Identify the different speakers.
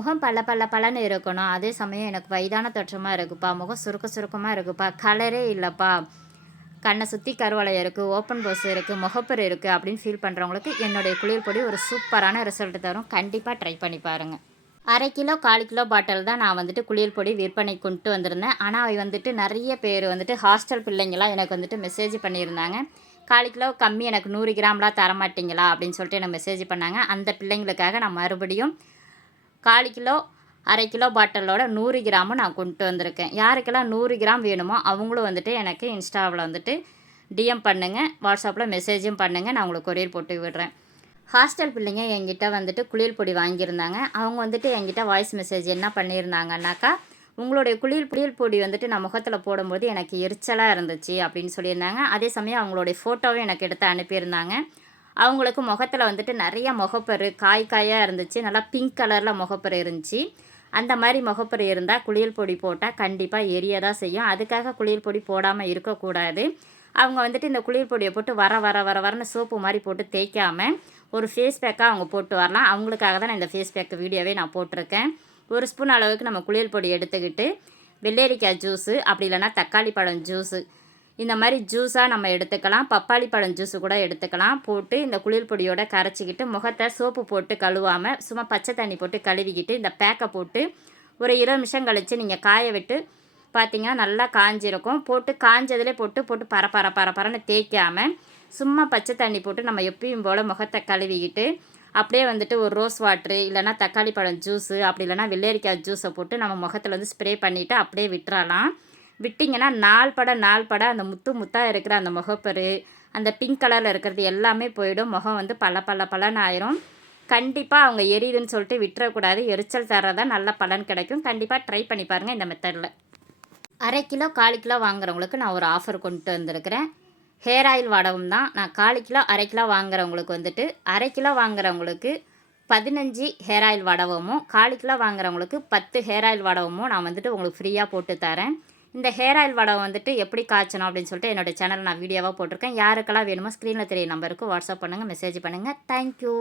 Speaker 1: முகம் பல பல பலன்னு இருக்கணும். அதே சமயம் எனக்கு வயதான தோற்றமாக இருக்குப்பா. முகம் சுருக்க சுருக்கமாக இருக்குப்பா. கலரே இல்லைப்பா. கண்ணை சுற்றி கருவளையம் இருக்குது ஓப்பன் போஸ் இருக்குது முகப்பர் இருக்குது அப்படின்னு ஃபீல் பண்ணுறவங்களுக்கு என்னுடைய குளிர் பொடி ஒரு சூப்பரான ரிசல்ட் தரும். கண்டிப்பாக ட்ரை பண்ணி பாருங்கள் அரை கிலோ கால் கிலோ பாட்டில் தான் நான் வந்துட்டு குளியல் பொடி விற்பனை கொண்டு வந்திருந்தேன். ஆனால் அவை வந்துட்டு நிறைய பேர் வந்துட்டு ஹாஸ்டல் பிள்ளைங்களாம் எனக்கு வந்துட்டு மெசேஜ் பண்ணியிருந்தாங்க. கால் கிலோ கம்மி எனக்கு நூறு கிராம்லாம் தரமாட்டிங்களா அப்படின்னு சொல்லிட்டு எனக்கு மெசேஜ் பண்ணாங்க. அந்த பிள்ளைங்களுக்காக நான் மறுபடியும் காலு கிலோ அரை கிலோ பாட்டிலோட நூறு கிராமும் நான் கொண்டு வந்திருக்கேன். யாருக்கெல்லாம் நூறு கிராம் வேணுமோ அவங்களும் வந்துட்டு எனக்கு இன்ஸ்டாவில் வந்துட்டு டிஎம் பண்ணுங்கள் வாட்ஸ்அப்பில் மெசேஜும் பண்ணுங்கள் நான் உங்களுக்கு கொரியர் போட்டு விடுறேன். ஹாஸ்டல் பிள்ளைங்க என்கிட்ட வந்துட்டு குளியல் பொடி வாங்கியிருந்தாங்க. அவங்க வந்துட்டு என்கிட்ட வாய்ஸ் மெசேஜ் என்ன பண்ணியிருந்தாங்கன்னாக்கா உங்களுடைய குளியல் குளியல் பொடி வந்துட்டு நான் முகத்தில் போடும்போது எனக்கு எரிச்சலாக இருந்துச்சு அப்படின்னு சொல்லியிருந்தாங்க. அதே சமயம் அவங்களுடைய ஃபோட்டோவும் எனக்கு எடுத்து அனுப்பியிருந்தாங்க. அவங்களுக்கு முகத்தில் வந்துட்டு நிறைய முகப்பரு காய் காயாக இருந்துச்சு. நல்லா பிங்க் கலரில் முகப்பரு இருந்துச்சு. அந்த மாதிரி முகப்பரு இருந்தால் குளியல் பொடி போட்டால் கண்டிப்பாக எரிய தான் செய்யும். அதுக்காக குளியல் பொடி போடாமல் இருக்கக்கூடாது. அவங்க வந்துட்டு இந்த குளியல் பொடியை போட்டு வர வர வர வரன்னு சோப்பு மாதிரி போட்டு தேய்க்காமல் ஒரு ஃபேஸ் பேக்காக அவங்க போட்டு வரலாம். அவங்களுக்காக தான் நான் இந்த ஃபேஸ் பேக் வீடியோவே நான் போட்டிருக்கேன். ஒரு ஸ்பூன் அளவுக்கு நம்ம குளியல் பொடி எடுத்துக்கிட்டு வெள்ளரிக்காய் ஜூஸு அப்படி இல்லைனா தக்காளி பழம் ஜூஸு இந்த மாதிரி ஜூஸாக நம்ம எடுத்துக்கலாம். பப்பாளி பழம் ஜூஸு கூட எடுத்துக்கலாம். போட்டு இந்த குளிர் பொடியோட கரைச்சிக்கிட்டு முகத்தை சோப்பு போட்டு கழுவாமல் சும்மா பச்சை தண்ணி போட்டு கழுவிக்கிட்டு இந்த பேக்கை போட்டு ஒரு இருபது நிமிஷம் கழித்து நீங்கள் காய விட்டு பார்த்தீங்கன்னா நல்லா காஞ்சிருக்கும். போட்டு காஞ்சதிலே போட்டு போட்டு பர பர பர பரன்னு தேய்க்காமல் சும்மா பச்சை தண்ணி போட்டு நம்ம எப்பயும் போல் முகத்தை கழுவிக்கிட்டு அப்படியே வந்துட்டு ஒரு ரோஸ் வாட்ரு இல்லைனா தக்காளி பழம் ஜூஸு அப்படி இல்லைனா வெள்ளரிக்காய் ஜூஸை போட்டு நம்ம முகத்தில் வந்து ஸ்ப்ரே பண்ணிவிட்டு அப்படியே விட்டுறலாம். விட்டிங்கன்னா நாள் பட நாள் பட அந்த முத்து முத்தாக இருக்கிற அந்த முகப்பரு அந்த பிங்க் கலரில் இருக்கிறது எல்லாமே போயிடும். முகம் வந்து பல பல பலன் ஆயிரும். கண்டிப்பாக அவங்க எரியுதுன்னு சொல்லிட்டு விட்டுறக்கூடாது. எரிச்சல் தரதான் நல்ல பலன் கிடைக்கும். கண்டிப்பாக ட்ரை பண்ணி பாருங்கள் இந்த மெத்தடில் அரை கிலோ கால் கிலோ வாங்குறவங்களுக்கு நான் ஒரு ஆஃபர் கொண்டு வந்திருக்கிறேன். ஹேர் ஆயில் வடவும் தான். நான் கால் கிலோ அரை கிலோ வாங்குறவங்களுக்கு வந்துட்டு அரை கிலோ வாங்குறவங்களுக்கு பதினஞ்சு ஹேர் ஆயில் வடவமும் கால் கிலோ வாங்குறவங்களுக்கு பத்து ஹேர் ஆயில் வடவமும் நான் வந்துட்டு உங்களுக்கு ஃப்ரீயாக போட்டு தரேன். இந்த ஹேர் ஆயில் வடை வந்துட்டு எப்படி காய்ச்சணும் அப்படின்னு சொல்லிட்டு என்னோடய சேனல் நான் வீடியோவாக போட்டிருக்கேன். யாருக்கெல்லாம் வேணுமோ ஸ்க்ரீனில் தெரிய நம்பருக்கு வாட்ஸ்அப் பண்ணுங்கள் மெசேஜ் பண்ணுங்கள் தேங்க்யூ